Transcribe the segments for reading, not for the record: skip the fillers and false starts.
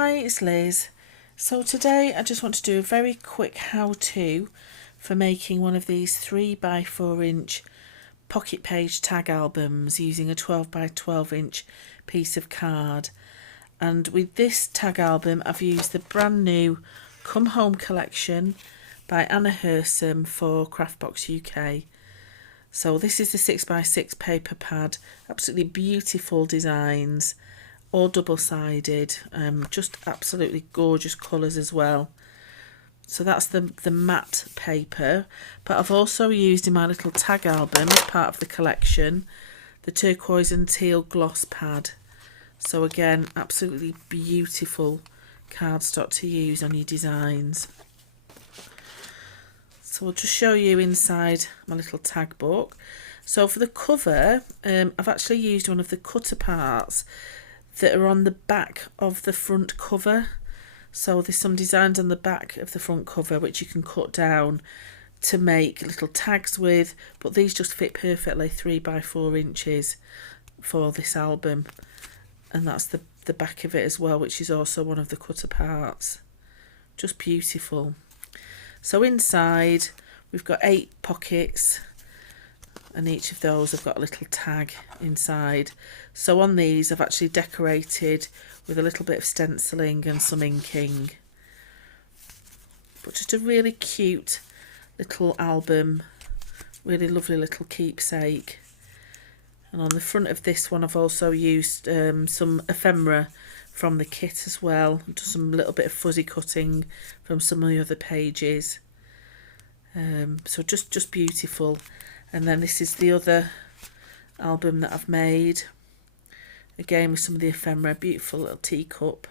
Hi, it's Liz. So today I just want to do a very quick how-to for making one of these 3x4" pocket page tag albums using a 12x12" piece of card. And with this tag album I've used the brand new Come Home collection by Anna Hersom for Craftbox UK. So this is the 6x6 paper pad, absolutely beautiful designs, all double-sided, just absolutely gorgeous colours as well. So that's the matte paper, but I've also used in my little tag album as part of the collection the turquoise and teal gloss pad. So again, absolutely beautiful cardstock to use on your designs. So I'll just show you inside my little tag book. So for the cover, I've actually used one of the cutter parts that are on the back of the front cover. So there's some designs on the back of the front cover which you can cut down to make little tags with, but these just fit perfectly 3x4" for this album. And that's the back of it as well, which is also one of the cutter parts. Just beautiful. So inside we've got 8 pockets, and each of those have got a little tag inside. So on these I've actually decorated with a little bit of stenciling and some inking. But just a really cute little album, really lovely little keepsake. And on the front of this one I've also used some ephemera from the kit as well, and just some little bit of fuzzy cutting from some of the other pages. So just beautiful. And then this is the other album that I've made, again with some of the ephemera, beautiful little teacup.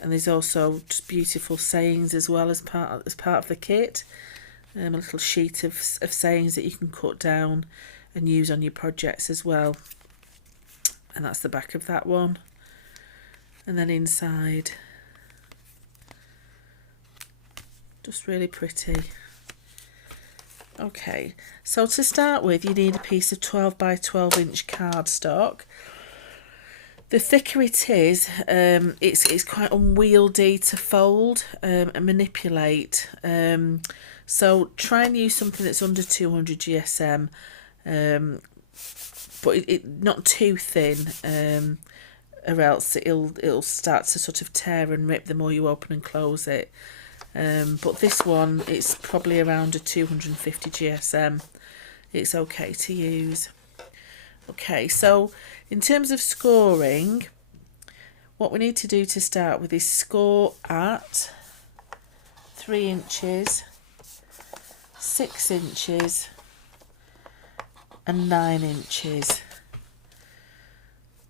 And there's also just beautiful sayings as well as part of the kit. A little sheet of sayings that you can cut down and use on your projects as well. And that's the back of that one. And then inside, just really pretty. Okay, so to start with you need a piece of 12x12" cardstock. The thicker it is, it's quite unwieldy to fold and manipulate. So try and use something that's under 200 GSM, but it not too thin, or else it'll start to sort of tear and rip the more you open and close it. But this one, it's probably around a 250 GSM. It's okay to use. Okay, so in terms of scoring, what we need to do to start with is score at 3 inches, 6 inches and 9 inches.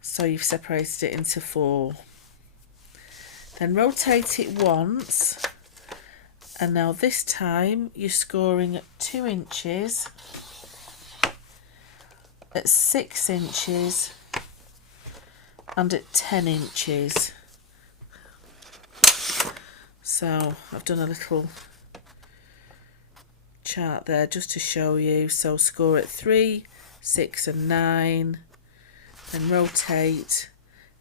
So you've separated it into 4. Then rotate it once, and now this time you're scoring at 2 inches, at 6 inches and at 10 inches. So I've done a little chart there just to show you. So score at 3, 6 and 9, then rotate,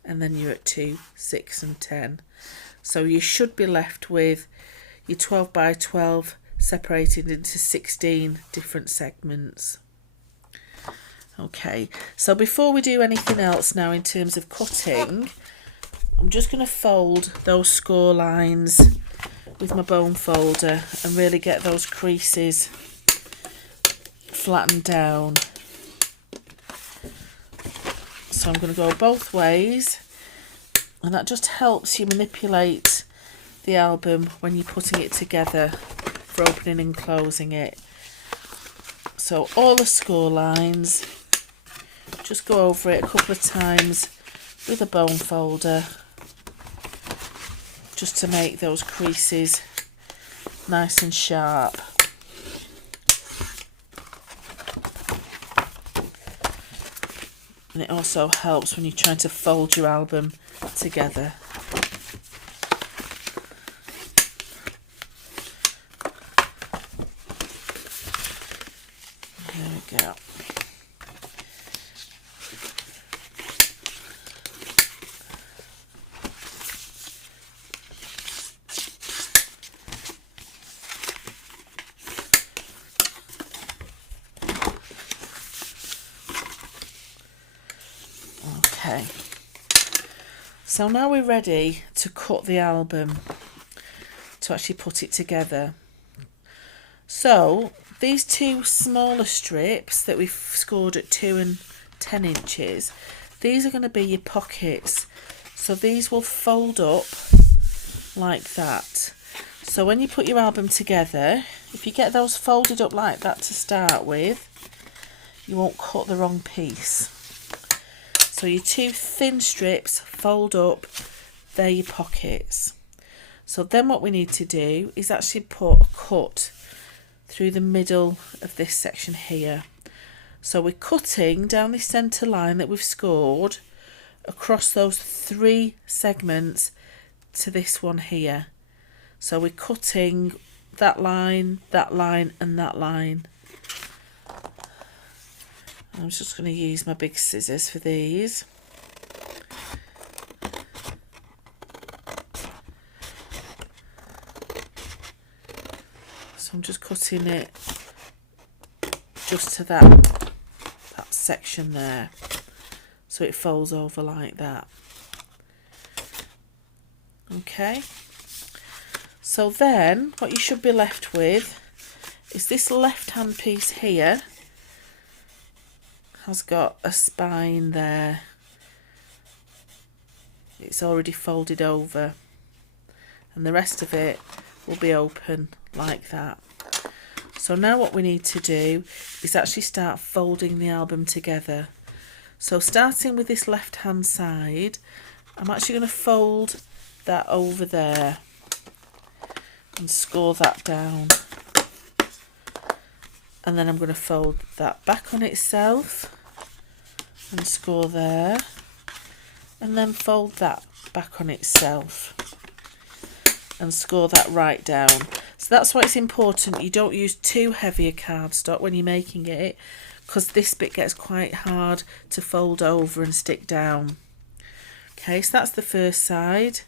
and then you're at 2, 6 and 10. So you should be left with your 12x12 separated into 16 different segments. Okay, so before we do anything else now in terms of cutting, I'm just going to fold those score lines with my bone folder and really get those creases flattened down. So I'm going to go both ways, and that just helps you manipulate the album when you're putting it together for opening and closing it. So all the score lines, just go over it a couple of times with a bone folder just to make those creases nice and sharp. And it also helps when you're trying to fold your album together. There we go. So now we're ready to cut the album, to actually put it together. So these two smaller strips that we've scored at 2 and 10 inches, these are going to be your pockets. So these will fold up like that. So when you put your album together, if you get those folded up like that to start with, you won't cut the wrong piece. So your two thin strips fold up, they're your pockets. So then what we need to do is actually put a cut through the middle of this section here. So we're cutting down this centre line that we've scored across those 3 segments to this one here. So we're cutting that line, and that line. I'm just going to use my big scissors for these. So I'm just cutting it just to that section there, so it folds over like that. Okay, so then what you should be left with is this left hand piece here has got a spine there. It's already folded over, and the rest of it will be open like that. So now what we need to do is actually start folding the album together. So starting with this left hand side, I'm actually going to fold that over there and score that down, and then I'm going to fold that back on itself and score there, and then fold that back on itself and score that right down. So that's why it's important you don't use too heavy a cardstock when you're making it, because this bit gets quite hard to fold over and stick down. Okay, so that's the first side.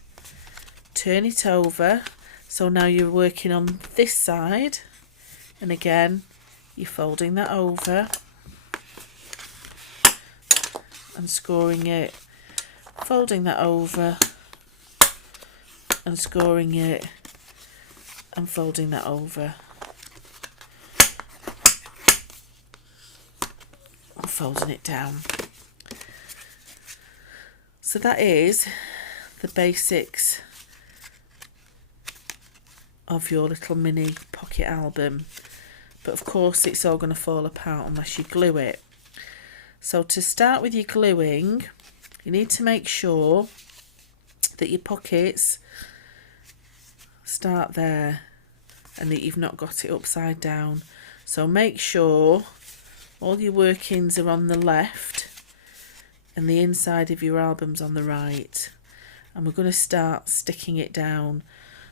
Turn it over. So now you're working on this side, and again you're folding that over and scoring it, folding that over and scoring it, and folding that over and folding it down. So that is the basics of your little mini pocket album, but of course it's all going to fall apart unless you glue it. So to start with your gluing, you need to make sure that your pockets start there and that you've not got it upside down. So make sure all your workings are on the left and the inside of your album's on the right, and we're going to start sticking it down.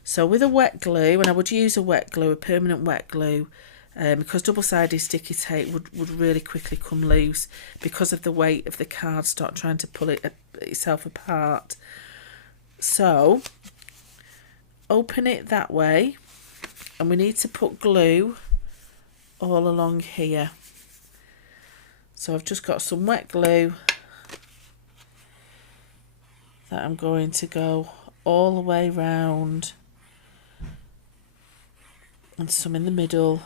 So with a wet glue, and I would use a wet glue, a permanent wet glue, because double-sided sticky tape would really quickly come loose because of the weight of the cardstock trying to pull itself apart. So open it that way, and we need to put glue all along here. So I've just got some wet glue that I'm going to go all the way round, and some in the middle,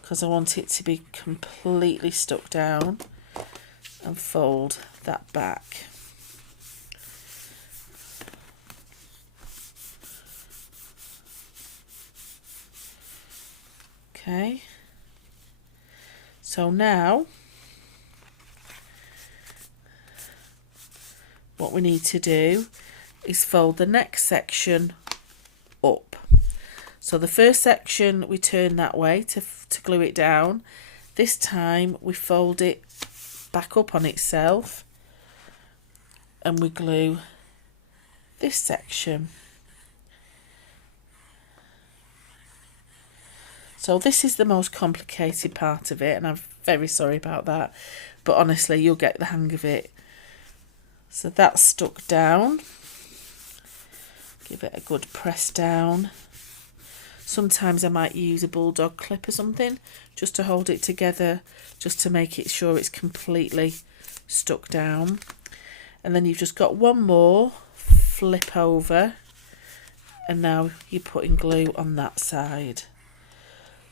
because I want it to be completely stuck down, and fold that back. Okay, so now what we need to do is fold the next section up. So the first section we turn that way to glue it down. This time we fold it back up on itself and we glue this section. So this is the most complicated part of it, and I'm very sorry about that, but honestly you'll get the hang of it. So that's stuck down. Give it a good press down. Sometimes I might use a bulldog clip or something just to hold it together, just to make it sure it's completely stuck down. and then you've just got one more flip over, and now you're putting glue on that side.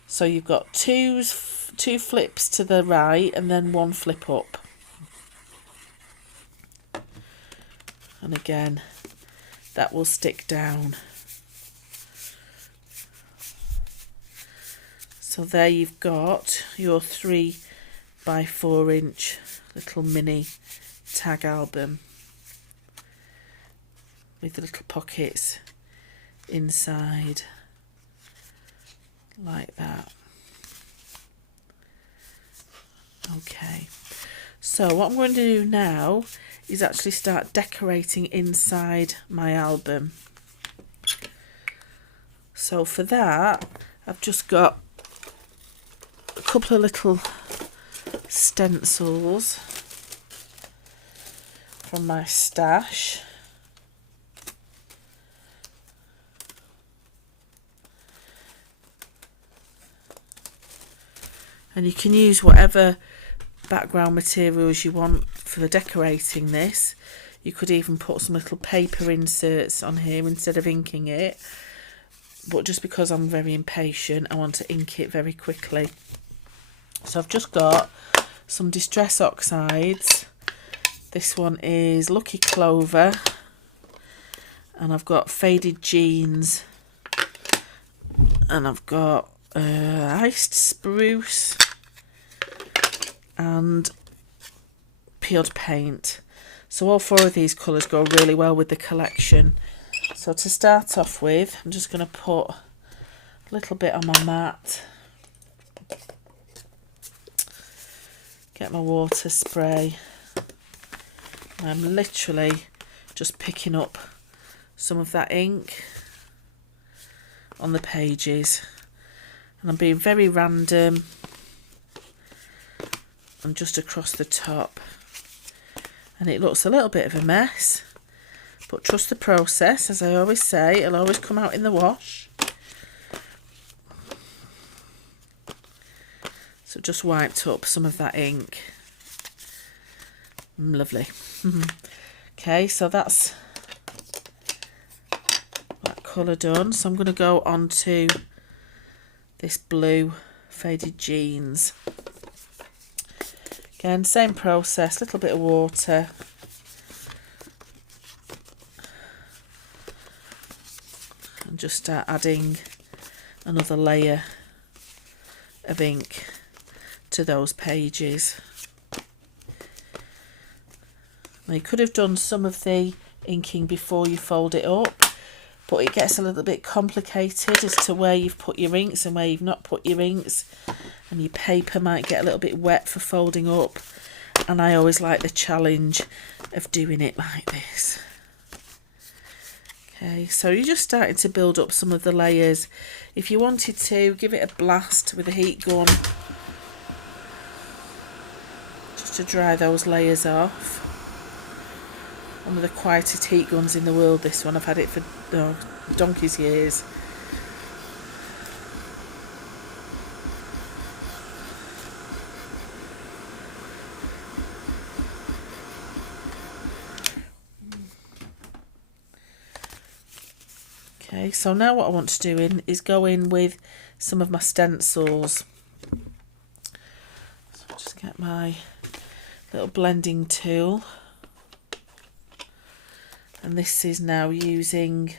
So you've got two flips to the right and then one flip up. And again, that will stick down. So there you've got your 3 by 4 inch little mini tag album with the little pockets inside like that. Okay, so what I'm going to do now is actually start decorating inside my album. So for that, I've just got a couple of little stencils from my stash. And you can use whatever background materials you want for the decorating this. You could even put some little paper inserts on here instead of inking it. But just because I'm very impatient, I want to ink it very quickly. So I've just got some Distress Oxides. This one is Lucky Clover. And I've got Faded Jeans. And I've got Iced Spruce and Peeled Paint. So all 4 of these colours go really well with the collection. So to start off with, I'm just going to put a little bit on my mat. Get my water spray. I'm literally just picking up some of that ink on the pages. And I'm being very random and just across the top. And it looks a little bit of a mess, but trust the process. As I always say, it'll always come out in the wash. So just wiped up some of that ink. Lovely. Okay, so that's that colour done. So I'm going to go on to this blue Faded Jeans. Again, same process, little bit of water. And just start adding another layer of ink to those pages. Now you could have done some of the inking before you fold it up, but it gets a little bit complicated as to where you've put your inks and where you've not put your inks, and your paper might get a little bit wet for folding up, and I always like the challenge of doing it like this. Okay, so you're just starting to build up some of the layers. If you wanted to, give it a blast with a heat gun just to dry those layers off. One of the quietest heat guns in the world, this one. I've had it for donkey's years. Okay, so now what I want to do is go in with some of my stencils. So I'll just get my little blending tool. And this is now using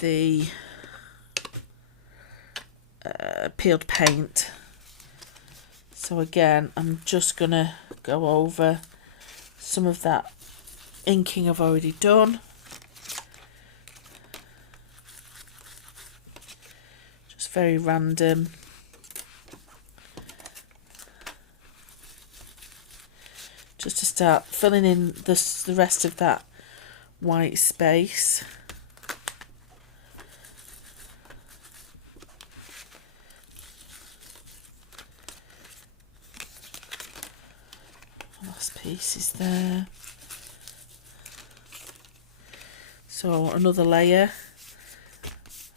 the peeled paint. So again, I'm just going to go over some of that inking I've already done. Just very random. Just to start filling in the rest of that white space. Last piece is there. So another layer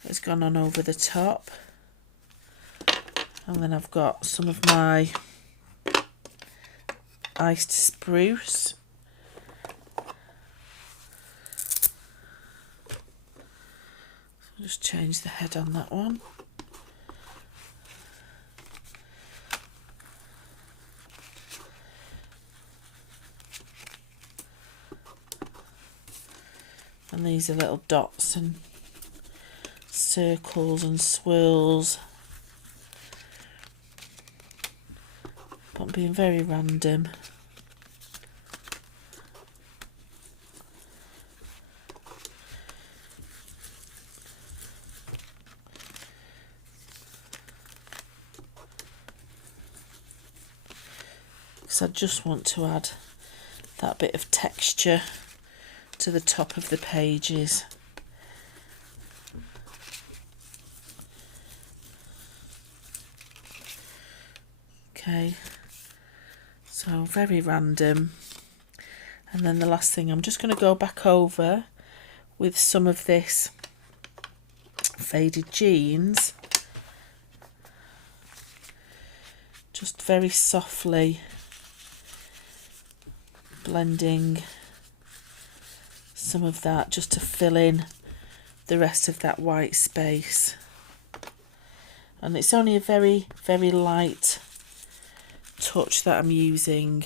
has gone on over the top. And then I've got some of my iced spruce. I'll just change the head on that one. And these are little dots and circles and swirls. But I'm being very random. Because I just want to add that bit of texture to the top of the pages. Okay, so very random. And then the last thing, I'm just going to go back over with some of this faded jeans, just very softly blending some of that just to fill in the rest of that white space. And it's only a very, very light touch that I'm using.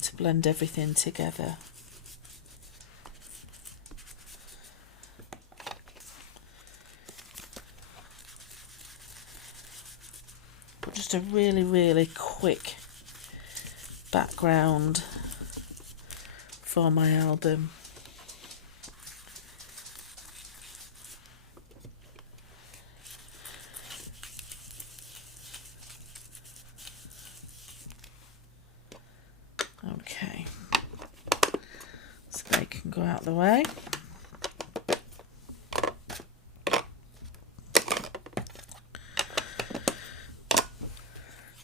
To blend everything together. But just a really, really quick background for my album. Okay, so they can go out the way.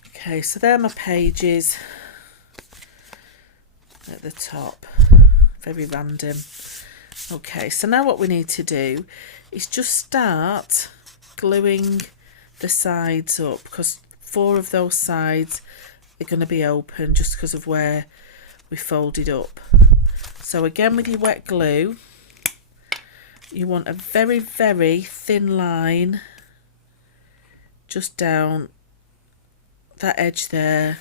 Okay, so there are my pages at the top, very random. Okay, so now what we need to do is just start gluing the sides up, because 4 of those sides are going to be open just because of where we folded up. So again, with your wet glue, you want a very, very thin line just down that edge there,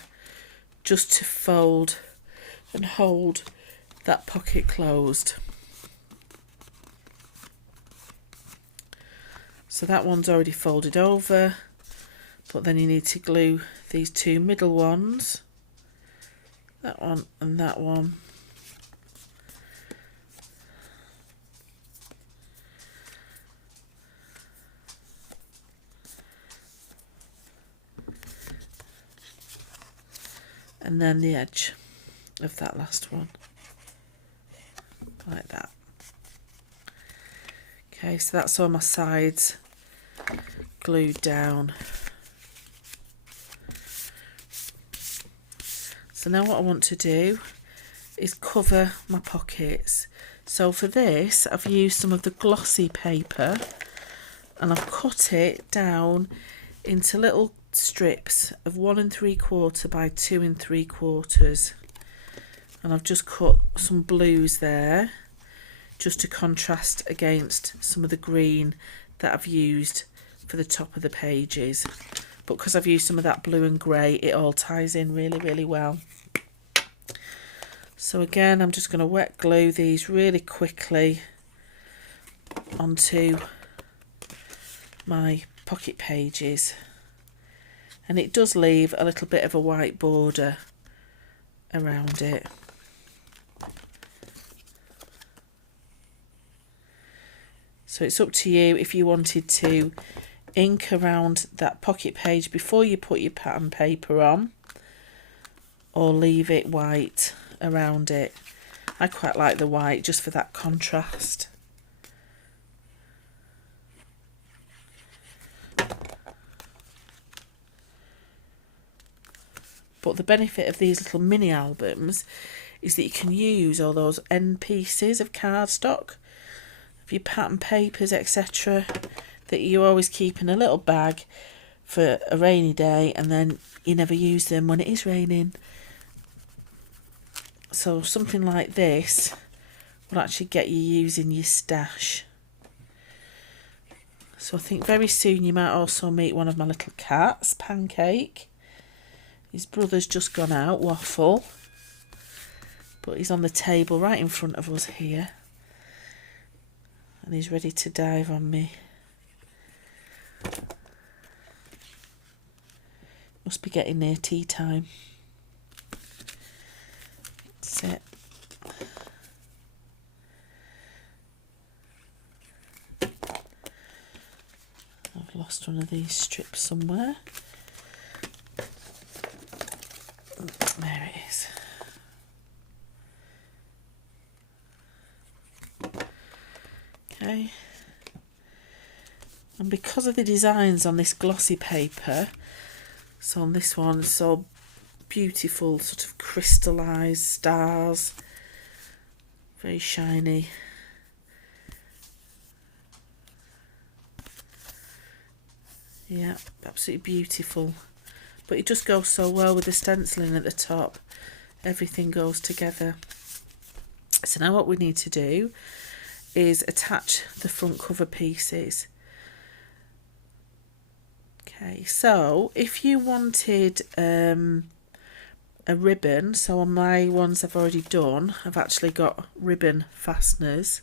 just to fold and hold that pocket closed. So that one's already folded over, but then you need to glue these 2 middle ones, that one and that one. And then the edge of that last one, like that. Okay, so that's all my sides glued down. So now what I want to do is cover my pockets. So for this, I've used some of the glossy paper and I've cut it down into little strips of 1 3/4 by 2 3/4, and I've just cut some blues there just to contrast against some of the green that I've used for the top of the pages. But because I've used some of that blue and grey, it all ties in really, really well. So again, I'm just going to wet glue these really quickly onto my pocket pages. And it does leave a little bit of a white border around it. So it's up to you if you wanted to ink around that pocket page before you put your pattern paper on, or leave it white around it. I quite like the white just for that contrast. But the benefit of these little mini albums is that you can use all those end pieces of cardstock, of your pattern papers, etc., that you always keep in a little bag for a rainy day, and then you never use them when it is raining. So something like this will actually get you using your stash. So I think very soon you might also meet one of my little cats, Pancake. His brother's just gone out, Waffle, but he's on the table right in front of us here, and he's ready to dive on me. Must be getting near tea time. Sit. I've lost one of these strips somewhere. There it is. Okay. And because of the designs on this glossy paper, so on this one, so beautiful sort of crystallized stars, very shiny. Yeah, absolutely beautiful. But it just goes so well with the stenciling at the top. Everything goes together. So now what we need to do is attach the front cover pieces. Okay, so if you wanted a ribbon, so on my ones I've already done, I've actually got ribbon fasteners.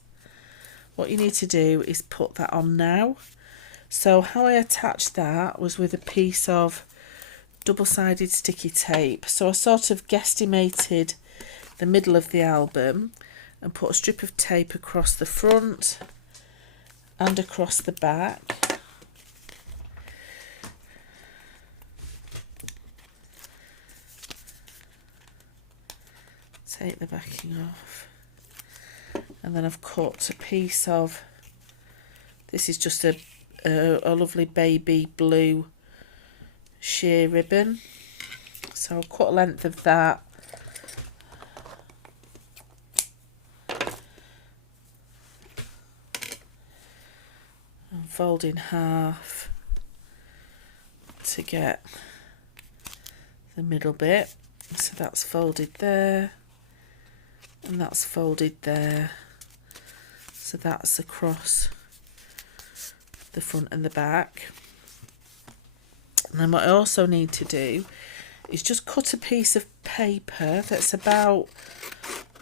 What you need to do is put that on now. So how I attached that was with a piece of double-sided sticky tape. So I sort of guesstimated the middle of the album and put a strip of tape across the front and across the back. Take the backing off, and then I've cut a piece of, this is just a lovely baby blue sheer ribbon, so I'll cut a length of that, and fold in half to get the middle bit. So that's folded there, and that's folded there, so that's across the front and the back. And then what I also need to do is just cut a piece of paper that's about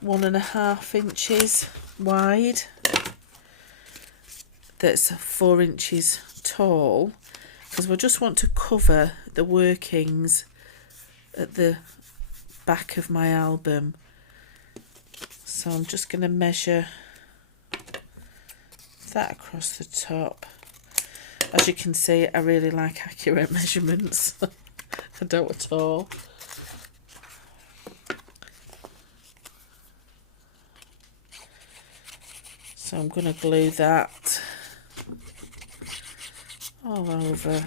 1.5 inches wide, that's 4 inches tall, because we just want to cover the workings at the back of my album. So I'm just going to measure that across the top. As you can see, I really like accurate measurements. I don't at all. So I'm going to glue that all over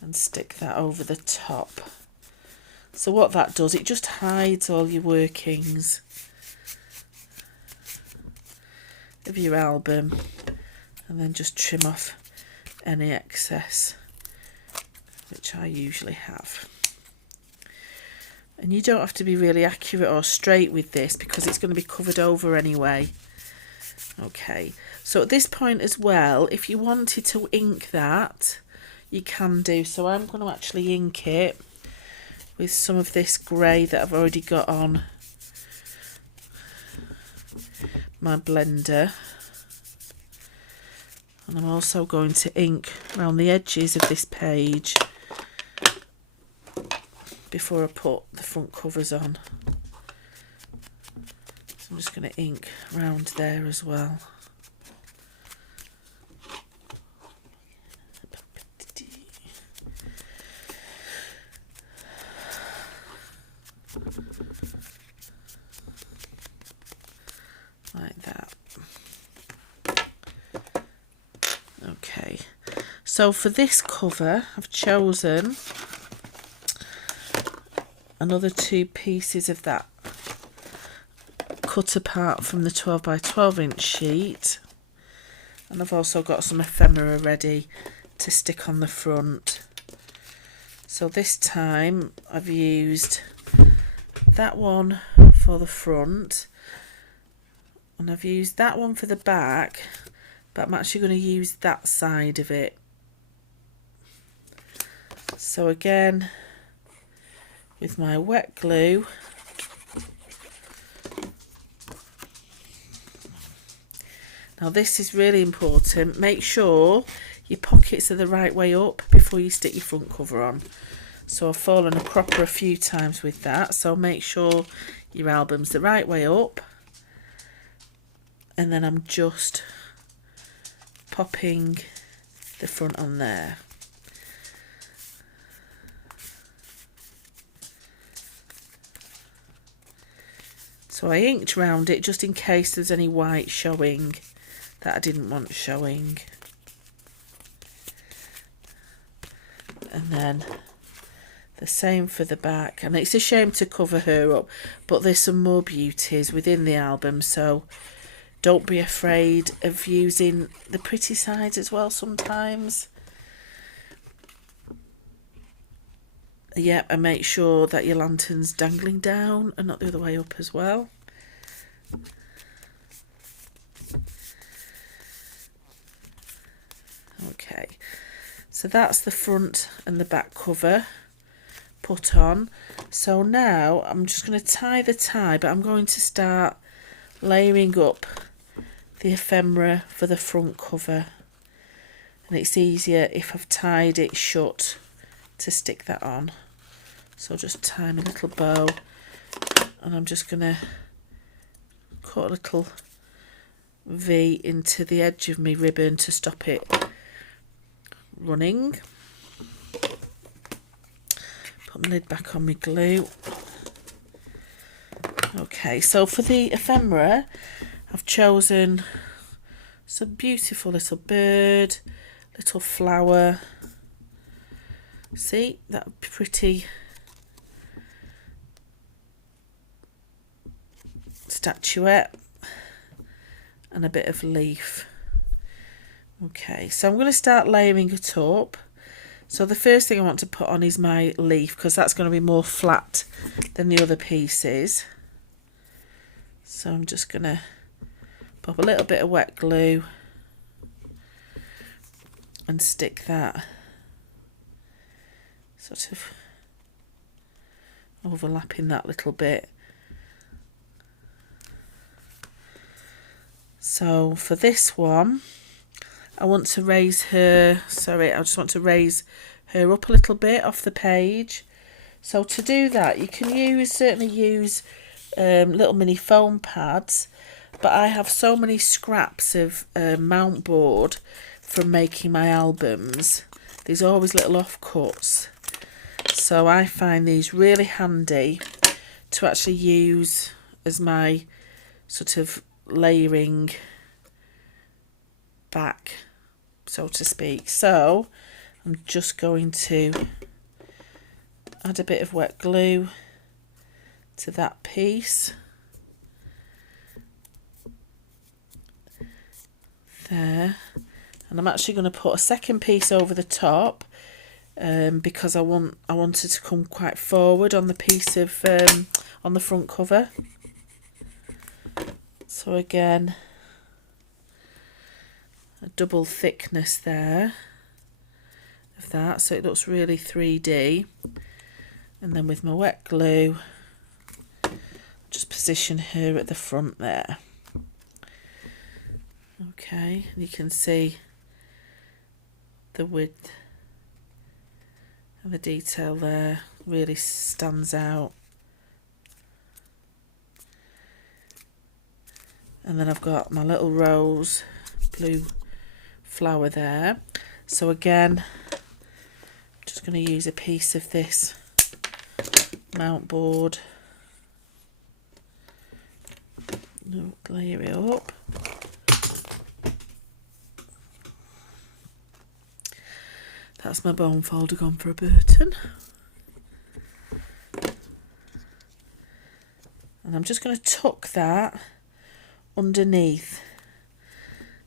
and stick that over the top. So what that does, it just hides all your workings of your album, and then just trim off any excess, which I usually have. And you don't have to be really accurate or straight with this because it's going to be covered over anyway. Okay, so at this point as well, if you wanted to ink that, you can do. So I'm going to actually ink it with some of this grey that I've already got on my blender. And I'm also going to ink around the edges of this page before I put the front covers on. So I'm just going to ink around there as well. Like that. Okay, so for this cover I've chosen another 2 pieces of that cut apart from the 12 by 12 inch sheet, and I've also got some ephemera ready to stick on the front. So this time I've used that one for the front, and I've used that one for the back, but I'm actually going to use that side of it. So again, with my wet glue, now this is really important, make sure your pockets are the right way up before you stick your front cover on. So I've fallen a cropper a few times with that, so make sure your album's the right way up, and then I'm just popping the front on there. So I inked round it just in case there's any white showing that I didn't want showing. And then the same for the back. And it's a shame to cover her up, but there's some more beauties within the album, so don't be afraid of using the pretty sides as well sometimes. Yep, and make sure that your lantern's dangling down and not the other way up as well. Okay, so that's the front and the back cover put on. So now I'm just going to tie the tie, but I'm going to start layering up the ephemera for the front cover, and it's easier if I've tied it shut to stick that on. So just tie my little bow, and I'm just going to cut a little V into the edge of my ribbon to stop it running. Put my lid back on my glue. Okay, so for the ephemera, I've chosen some beautiful little bird, little flower. See that pretty statuette and a bit of leaf. Okay, so I'm going to start layering it up. So the first thing I want to put on is my leaf, because that's going to be more flat than the other pieces. So I'm just going to pop a little bit of wet glue and stick that sort of overlapping that little bit. So for this one, I want to raise her, I just want to raise her up a little bit off the page. So to do that, you can certainly use little mini foam pads, but I have so many scraps of mount board from making my albums. There's always little offcuts, so I find these really handy to actually use as my sort of layering back, so to speak. So I'm just going to add a bit of wet glue to that piece there, and I'm actually going to put a second piece over the top because I wanted to come quite forward on the piece of on the front cover. So again, a double thickness there of that, so it looks really 3D. And then with my wet glue, just position her at the front there. Okay, and you can see the width and the detail there really stands out. And then I've got my little rose blue flower there. So again, I'm just going to use a piece of this mount board, layer it up. That's my bone folder gone for a Burton. And I'm just going to tuck that underneath.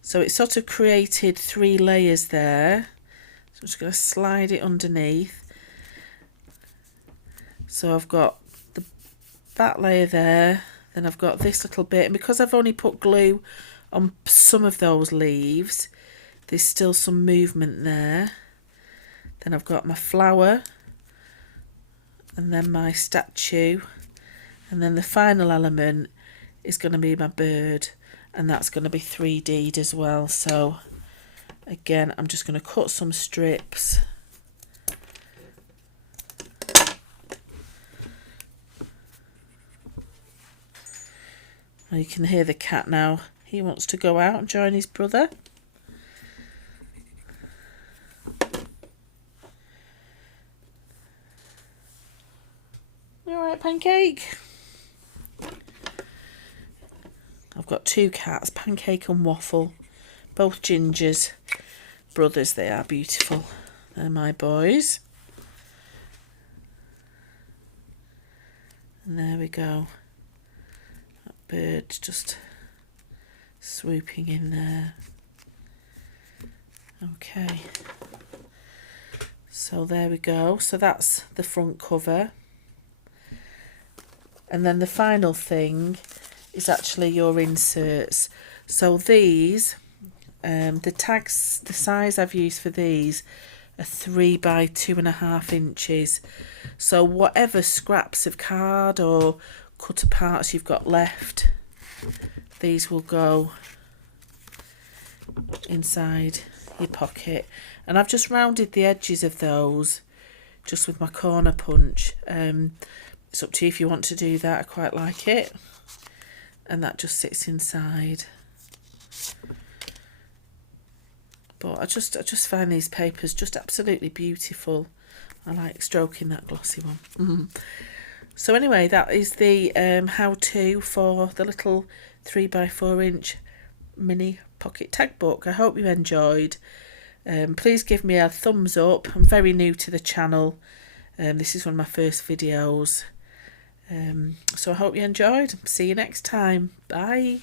So it sort of created 3 layers there. So I'm just going to slide it underneath. So I've got the back layer there, then I've got this little bit, and because I've only put glue on some of those leaves, there's still some movement there. Then I've got my flower, and then my statue, and then the final element is going to be my bird, and that's going to be 3D'd as well. So again, I'm just going to cut some strips. You can hear the cat now. He wants to go out and join his brother. You alright, Pancake? I've got two cats, Pancake and Waffle. Both gingers. Brothers, they are beautiful. They're my boys. And there we go. Bird just swooping in there. Okay, so there we go. So that's the front cover, and then the final thing is actually your inserts. So these, the tags, the size I've used for these are 3 by 2.5 inches. So whatever scraps of card or cut parts you've got left, these will go inside your pocket. And I've just rounded the edges of those just with my corner punch. It's up to you if you want to do that. I quite like it. And that just sits inside. But I just find these papers just absolutely beautiful. I like stroking that glossy one. So anyway, that is the how-to for the little 3 by 4 inch mini pocket tag book. I hope you enjoyed. Please give me a thumbs up. I'm very new to the channel. This is one of my first videos. So I hope you enjoyed. See you next time. Bye.